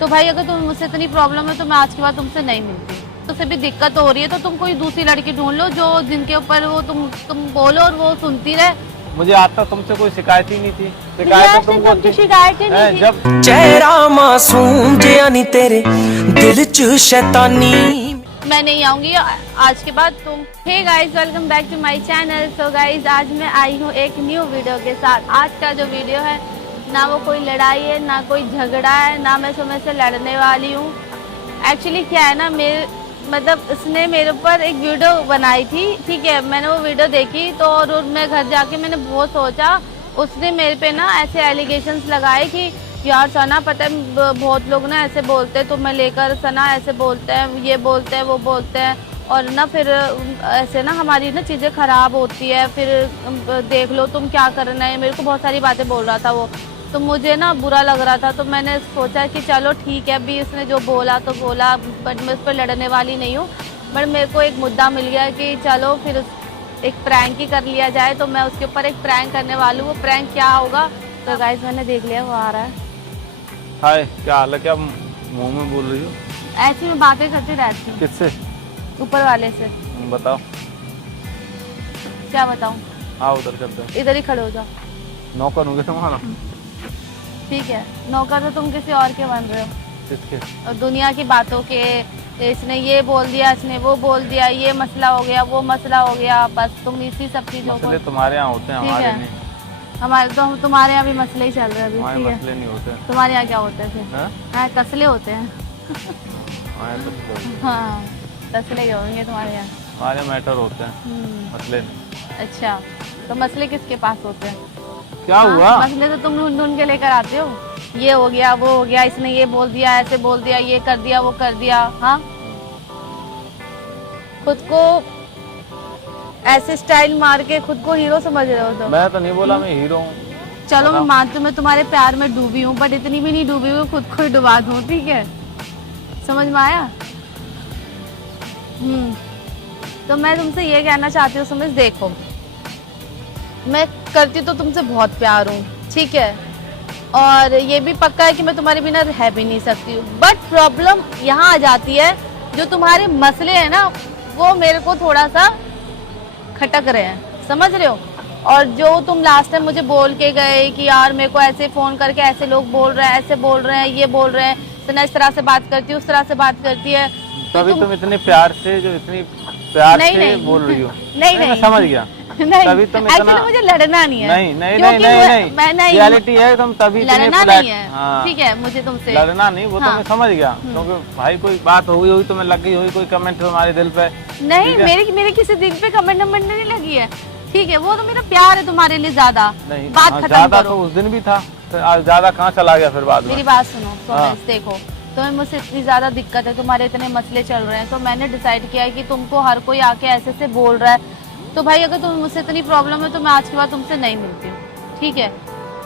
तो भाई अगर तुम मुझसे इतनी प्रॉब्लम है तो मैं आज के बाद तुमसे नहीं मिलती। तुमसे भी दिक्कत हो रही है तो तुम कोई दूसरी लड़की ढूंढ लो जो जिनके ऊपर वो तुम बोलो और वो सुनती रहे। मुझे आज तक तुमसे कोई शिकायत ही नहीं थी। शिकायत तो तुमको थी। शिकायत ही नहीं थी। जब चेहरा मासूम जिया नी तेरे दिल च शैतानी। मैं नहीं आऊंगी आज के बाद तुम। Hey guys, welcome back to my channel. So guys, आज मैं आई हूँ एक न्यू वीडियो के साथ। आज का जो वीडियो है ना वो कोई लड़ाई है ना कोई झगड़ा है, ना मैं तुम्हें से लड़ने वाली हूँ। एक्चुअली क्या है ना, उसने मेरे ऊपर एक वीडियो बनाई थी, ठीक है। मैंने वो वीडियो देखी तो और मैं घर जाके मैंने बहुत सोचा। उसने मेरे पे ना ऐसे एलिगेशंस लगाए कि यार सना, पता है बहुत लोग ना ऐसे बोलते हैं तुम्हें लेकर, सना ऐसे बोलते हैं, ये बोलते हैं, वो बोलते हैं, और ना फिर ऐसे ना हमारी ना चीज़ें ख़राब होती है, फिर देख लो तुम क्या करना है। मेरे को बहुत सारी बातें बोल रहा था वो, तो मुझे ना बुरा लग रहा था। तो मैंने सोचा कि चलो ठीक है, अभी इसने जो बोला तो बोला, बट मैं उस पर लड़ने वाली नहीं हूँ। बट मेरे को एक मुद्दा मिल गया कि चलो फिर एक प्रैंक ही कर लिया जाए। तो मैं उसके ऊपर एक प्रैंक करने वाली हूँ। वो प्रैंक क्या होगा तो गाइस मैंने देख लिया, वो आ रहा है। हाय, क्या हाल है? क्या मुंह में बोल रही हो? ऐसी मैं बातें करती रहती हूँ। किससे? ऊपर वाले से। बताओ। क्या बताऊँ? हाँ, उधर करते हैं। इधर ही खड़े हो जाओ। नौकर होंगे तुम्हारा? ठीक है, नौकर तो तुम किसी और के बन रहे हो। किसके? और दुनिया की बातों के, इसने ये बोल दिया, इसने वो बोल दिया, ये मसला हो गया, वो मसला हो गया, बस तुम इसी सब चीजों को। मसले तुम्हारे यहाँ होते हैं, हमारे नहीं। हमारे तो तुम्हारे यहाँ भी मसले ही चल रहे हैं अभी। हमारे ठीक है, मसले नहीं होते। तुम्हारे यहाँ क्या होते हैं फिर? हाँ? हाँ, तसले होते हैं। हमारे तो हाँ, तसले ही होंगे तुम्हारे यहाँ। हमारे मैटर होते हैं, मसले नहीं। अच्छा, तो मसले किसके पास होते हैं? क्या हुआ? मसले तो तुम ढूंढ के लेकर आते हो। ये हो गया, वो हो गया, इसने ये बोल दिया, ऐसे बोल दिया, ये कर दिया, वो कर दिया। हाँ, खुद को ऐसे स्टाइल मार के खुद को हीरो समझ रहे हो तुम। मैं तो नहीं बोला मैं हीरो हूँ। चलो मैं मानती हूँ, मैं तुम्हारे प्यार में डूबी हूँ, बट इतनी भी नहीं डूबी हूँ खुद को ही डुबा दूँ। ठीक है, समझ में आया? तो मैं तुमसे ये कहना चाहती हूँ समझ, देखो मैं करती तो तुमसे बहुत प्यार हूँ, ठीक है, और ये भी पक्का है कि मैं तुम्हारे बिना रह भी नहीं सकती हूँ। बट प्रॉब्लम यहाँ आ जाती है, जो तुम्हारे मसले हैं ना वो मेरे को थोड़ा सा खटक रहे हैं, समझ रहे हो? और जो तुम लास्ट टाइम मुझे बोल के गए कि यार मेरे को ऐसे फोन करके ऐसे लोग बोल रहे हैं, ऐसे बोल रहे हैं, ये बोल रहे हैं, सना इस तरह से बात करती है, उस तरह से बात करती है, तभी तुम इतने प्यार से नहीं बोल रही हो। नहीं, मैं समझ गया। नहीं, तभी तुम इतना मुझे लड़ना नहीं है। नहीं, रियलिटी है, तुम तभी लड़ना नहीं है। हाँ, ठीक है, मुझे तुमसे लड़ना नहीं, वो तो मैं समझ गया। क्योंकि भाई कोई बात हो गई होगी, तुम्हें लग गई होगी कोई कमेंट तुम्हारे दिल पे। नहीं, मेरे किसी दिल पे कमेंट नहीं लगी है, ठीक है। वो तो मेरा प्यार है तुम्हारे लिए ज्यादा। नहीं, बात खत्म ज्यादा करो। तो उस दिन भी था, आज ज्यादा कहाँ चला गया फिर बाद में? मेरी बात सुनो। तो देखो, तुम्हें मुझसे इतनी ज्यादा दिक्कत है, तुम्हारे इतने मसले चल रहे हैं, तो मैंने डिसाइड किया है कि तुमको हर कोई आके ऐसे से बोल रहा है, तो भाई अगर तुम मुझसे इतनी प्रॉब्लम है तो मैं आज के बाद तुमसे नहीं मिलती हूँ, ठीक है।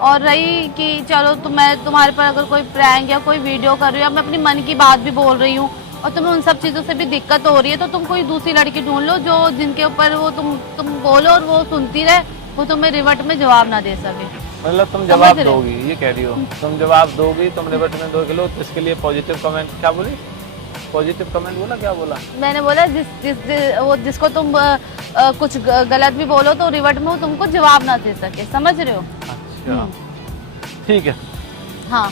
और रही कि चलो मैं तुम्हारे पर अगर कोई प्रैंक या कोई वीडियो कर रही हूँ, मैं अपनी मन की बात भी बोल रही हूँ, और तुम्हें उन सब चीजों से भी दिक्कत हो रही है, तो तुम कोई दूसरी लड़की ढूंढ लो जो जिनके ऊपर वो तुम बोलो और वो सुनती रहे, वो तुम्हें रिवर्ट में जवाब ना दे सके। मतलब तुम जवाब दोगी, ये कह रही हो? तुम जवाब दोगी, तुम रिवर्ट में दोगे लो, तो इसके लिए पॉजिटिव कमेंट क्या बोली? पॉजिटिव कमेंट बोला? क्या बोला? मैंने बोला जिसको तुम कुछ गलत भी बोलो तो रिवर्ट में वो तुमको जवाब ना दे सके, समझ रहे हो? अच्छा, ठीक है। हाँ,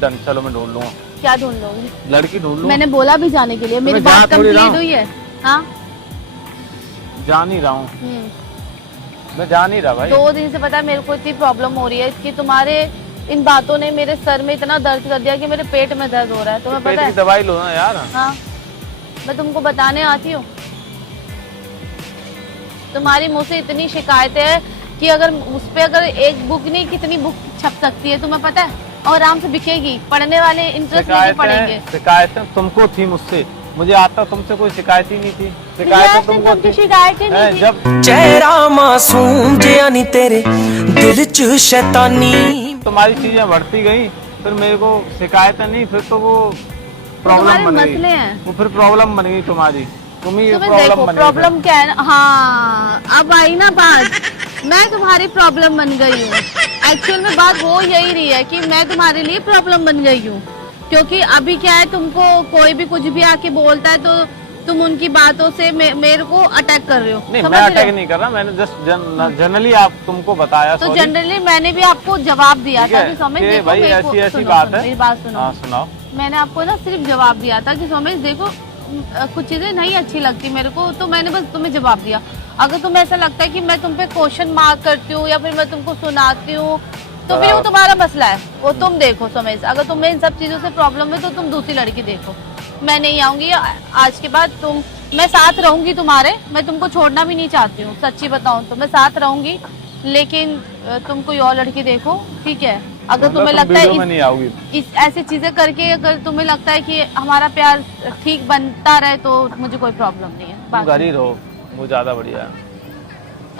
डन, चलो मैं ढूंढ लूंगा। क्या ढूंढ लोगी? लड़की ढूंढ लूंगा। मैंने बोला भी जाने के लिए, मेरी बात कंप्लीट हुई है। हाँ, जान ही रहा हूँ, मैं जान ही रहा भाई। 2 दिन से पता है मेरे को इतनी प्रॉब्लम हो रही है कि तुम्हारे इन बातों ने मेरे सर में इतना दर्द कर दिया कि मेरे पेट में दर्द हो रहा है। तुम्हें पता है? पेट की दवाई लो ना यार। हाँ, मैं तुमको बताने आती हूँ। तुम्हारी मुँह से इतनी शिकायतें हैं कि अगर उस पे अगर एक बुक नहीं कितनी बुक छप सकती है, तुम्हें पता है? और आराम से बिकेगी, पढ़ने वाले इंटरेस्ट लेके पढ़ेंगे। शिकायतें तुमको थी मुझसे, मुझे आज तक तुमसे कोई शिकायत ही नहीं थी। शिकायत तुमको थी। शिकायत ही नहीं थी। जब चेहरा मासूम जिया नी तेरे दिल च शैतानी। तुम्हारी चीजें बढ़ती गई, फिर मेरे को शिकायतें नहीं, फिर तो वो प्रॉब्लम बन गई। वो फिर प्रॉब्लम बन गई तुम्हारी, तुम ही प्रॉब्लम बन गई। प्रॉब्लम क्या है? हाँ, अब आई ना बात, मैं तुम्हारी प्रॉब्लम बन गई हूँ। एक्चुअल में बात हो यही रही है कि मैं तुम्हारे लिए प्रॉब्लम बन गई हूँ, क्योंकि अभी क्या है, तुमको कोई भी कुछ भी आके बोलता है तो तुम उनकी बातों से मेरे को अटैक कर रहे हो। नहीं, मैं अटैक नहीं कर रहा, मैंने जस्ट जनरली आप तुमको बताया। तो जनरली मैंने भी आपको जवाब दिया था कि सोमेश देखो, भाई ऐसी ऐसी बात है। मेरी बात सुनो। हाँ, सुनाओ। मैंने आपको ना सिर्फ जवाब दिया था कि सोमेश देखो, कुछ चीजें नहीं अच्छी लगती मेरे को, तो मैंने बस तुम्हें जवाब दिया। अगर तुम्हें ऐसा लगता है कि मैं तुम पे क्वेश्चन मार्क करती हूँ या फिर मैं तुमको सुनाती हूँ, तो फिर वो तुम्हारा मसला है, वो तुम देखो सोमेश। अगर तुम्हें इन सब चीजों से प्रॉब्लम है तो तुम दूसरी लड़की देखो। मैं नहीं आऊंगी आज के बाद। मैं साथ रहूंगी तुम्हारे, मैं तुमको छोड़ना भी नहीं चाहती हूँ, सच्ची बताऊं तो मैं साथ रहूंगी, लेकिन तुम कोई और लड़की देखो, ठीक है? अगर तुम्हें लगता है इस ऐसी चीजें करके अगर तुम्हें लगता है कि हमारा प्यार ठीक बनता रहे तो मुझे कोई प्रॉब्लम नहीं है। तुम घर ही रहो, वो ज्यादा बढ़िया है।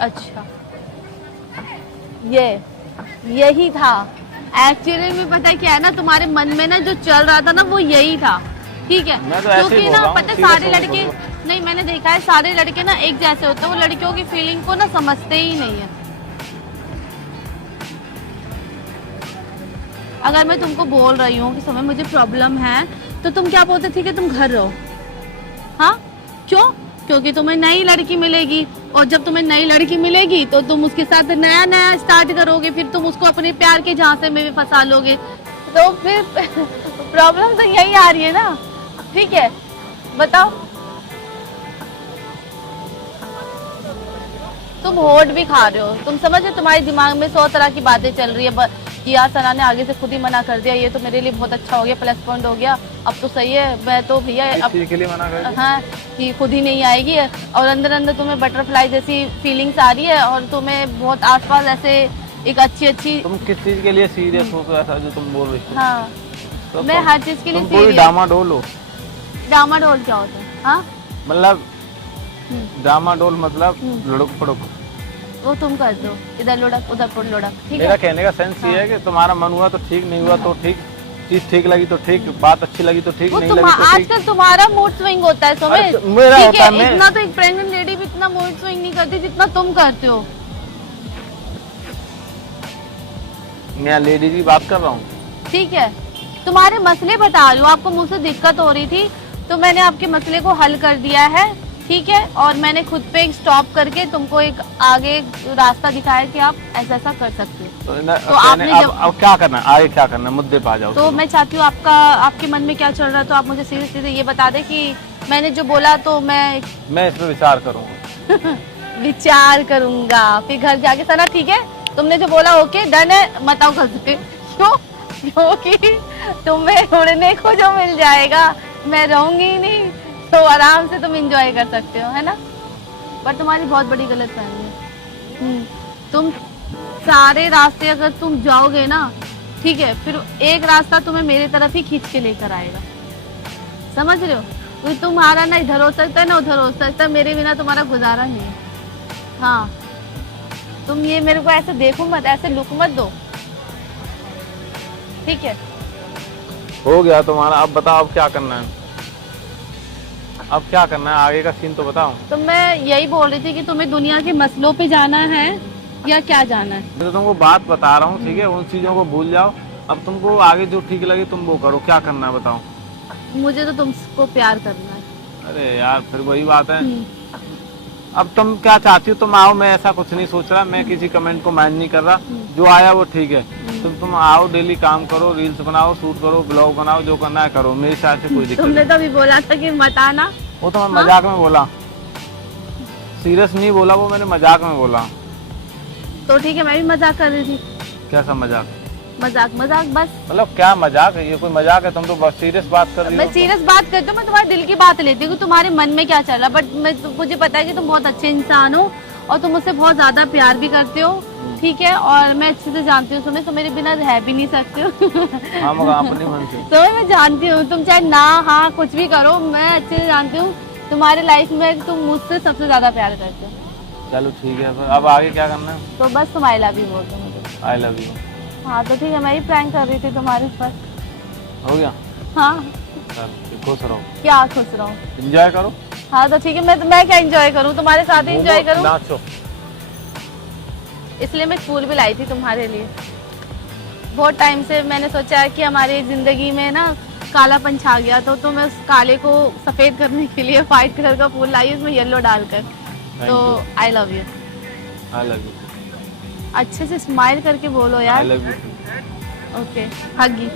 अच्छा, यही था एक्चुअली में। पता है क्या है ना, तुम्हारे मन में ना जो चल रहा था ना वो यही था, ठीक है? क्योंकि ना पता है सारे लड़के, नहीं मैंने देखा है सारे लड़के ना एक जैसे होते हैं, वो लड़कियों की फीलिंग को ना समझते ही नहीं है। अगर मैं तुमको बोल रही हूँ कि समय मुझे प्रॉब्लम है, तो तुम क्या बोलते? ठीक है तुम घर रहो। हाँ, क्यों? क्योंकि तुम्हें नई लड़की मिलेगी, और जब तुम्हें नई लड़की मिलेगी तो तुम उसके साथ नया नया स्टार्ट करोगे, फिर तुम उसको अपने प्यार के झांसे में भी फंसा लोगे, तो फिर प्रॉब्लम तो यही आ रही है ना, ठीक है? बताओ। तुम होड़ भी खा रहे हो, तुम समझ रहे, तुम्हारे दिमाग में 100 तरह की बातें चल रही है कि यार सना ने आगे से खुद ही मना कर दिया, ये तो मेरे लिए बहुत अच्छा हो गया, प्लस पॉइंट हो गया, अब तो सही है। मैं तो भैया अब के लिए मना कर दिया? हाँ, कि खुद ही नहीं आएगी, और अंदर अंदर तुम्हें बटरफ्लाई जैसी फीलिंग्स आ रही है, और तुम्हें बहुत आसपास ऐसे एक अच्छी। तुम किस चीज के लिए सीरियस हो, तो ऐसा जो तुम बोल रही हो? हाँ, तो मैं हर चीज के लिए तुम कोई डामाडोल हो। डामाडोल क्या होता है? हाँ, मतलब डामाडोल मतलब लुढ़क फुड़क, वो तुम करते हो, इधर लुढ़क उधर लुढ़क, ठीक है? मेरा कहने का सेंस ये है कि तुम्हारा मन हुआ तो ठीक, नहीं हुआ तो ठीक, चीज ठीक लगी तो ठीक, बात अच्छी लगी तो ठीक, नहीं लगी तो ठीक। आजकल तुम्हारा मूड स्विंग होता है सोमेश, मेरा होता है। इतना तो एक प्रेग्नेंट लेडी भी इतना मूड स्विंग नहीं करती जितना तुम करते हो। मैं लेडीज की बात कर रहा हूँ, ठीक है? तुम्हारे मसले बता रही हूँ, आपको मुझसे दिक्कत हो रही थी तो मैंने आपके मसले को हल कर दिया है, ठीक है? और मैंने खुद पे एक स्टॉप करके तुमको एक आगे रास्ता दिखाया कि आप ऐसा ऐसा कर सकते हो। तो आपने अब क्या करना है, आगे क्या करना है, मुद्दे पे आ जाओ। तो मैं चाहती हूँ आपके मन में क्या चल रहा है, तो आप मुझे सीधे सीधे ये बता दे कि मैंने जो बोला तो मैं इस पर विचार करूँगा। विचार करूंगा, फिर घर जाके सना ठीक है तुमने जो बोला ओके डन है, मत आओ घर पे। क्यों? क्योंकि तुम्हें उड़ने को जो मिल जाएगा, मैं रहूंगी ही नहीं, तो आराम से तुम एंजॉय कर सकते हो, है ना? पर तुम्हारी बहुत बड़ी गलतफहमी है। तुम सारे रास्ते अगर तुम जाओगे ना, ठीक है, फिर एक रास्ता तुम्हें मेरे तरफ ही खींच के लेकर आएगा, समझ रहे हो? तो तुम्हारा ना इधर हो सकता है ना उधर हो सकता है, मेरे बिना तुम्हारा गुजारा नहीं है। हाँ, तुम ये मेरे को ऐसे देखो मत, ऐसे लुक मत दो, ठीक है? हो गया तुम्हारा, अब बताओ अब क्या करना है, अब क्या करना है, आगे का सीन तो बताओ। तो मैं यही बोल रही थी कि तुम्हें दुनिया के मसलों पे जाना है या क्या जाना है? मैं तो तुमको बात बता रहा हूँ, ठीक है? उन चीजों को भूल जाओ, अब तुमको आगे जो ठीक लगे तुम वो करो, क्या करना है बताओ। मुझे तो तुमको प्यार करना है। अरे यार, फिर वही बात है। अब तुम क्या चाहती हो, तुम आओ, मैं ऐसा कुछ नहीं सोच रहा, मैं किसी कमेंट को माइंड नहीं कर रहा, जो आया वो ठीक है। तुम आओ, डेली काम करो, रील्स बनाओ, शूट करो, ब्लॉग बनाओ, जो करना है करो, मेरे साथ से कोई दिक्कत तुमने तो अभी बोला था कि मत आना। वो तो मैं मजाक में बोला, सीरियस नहीं बोला, वो मैंने मजाक में बोला। तो ठीक है, मैं भी मजाक कर रही थी। कैसा मजाक? मजाक बस। मतलब क्या मजाक है, ये कोई मजाक है? तुम तो बस सीरियस बात कर रही हो। मैं सीरियस बात करती हूँ, मैं तुम्हारे दिल की बात लेती हूँ कि तुम्हारे मन में क्या चल रहा है, बट मुझे पता है कि तुम बहुत अच्छे इंसान हो और तुम मुझसे बहुत ज्यादा प्यार भी करते हो, ठीक है? और मैं अच्छे से जानती हूँ तुम्हें, तुम मेरे बिना रह भी नहीं सकते हो। अपने मन से तो मैं जानती हूँ, तुम चाहे ना हाँ कुछ भी करो, मैं अच्छे से जानती हूँ तुम्हारे लाइफ में तुम मुझसे सबसे ज्यादा प्यार करते हो। चलो ठीक है, फिर अब आगे क्या करना है? तो बस तुम आई लव यू बोल दो मुझे। I love you. हाँ तो ठीक है, मैं ही प्रैंक कर रही थी तुम्हारे पर। हो गया? हाँ। खुश रहो। क्या खुश रहो? एंजॉय करो। हाँ तो ठीक है, मैं क्या एंजॉय करूँ, तुम्हारे साथ ही एंजॉय करूँ। नाचो। इसलिए मैं फूल भी लाई थी तुम्हारे लिए। बहुत टाइम से मैंने सोचा है कि हमारी जिंदगी में ना कालापन छा गया तो मैं उस काले को सफेद करने के लिए व्हाइट कलर का फूल लाई उसमें येलो डालकर। तो I love you. I love you. अच्छे से स्माइल करके बोलो आई यार। Love you. Okay, hug you.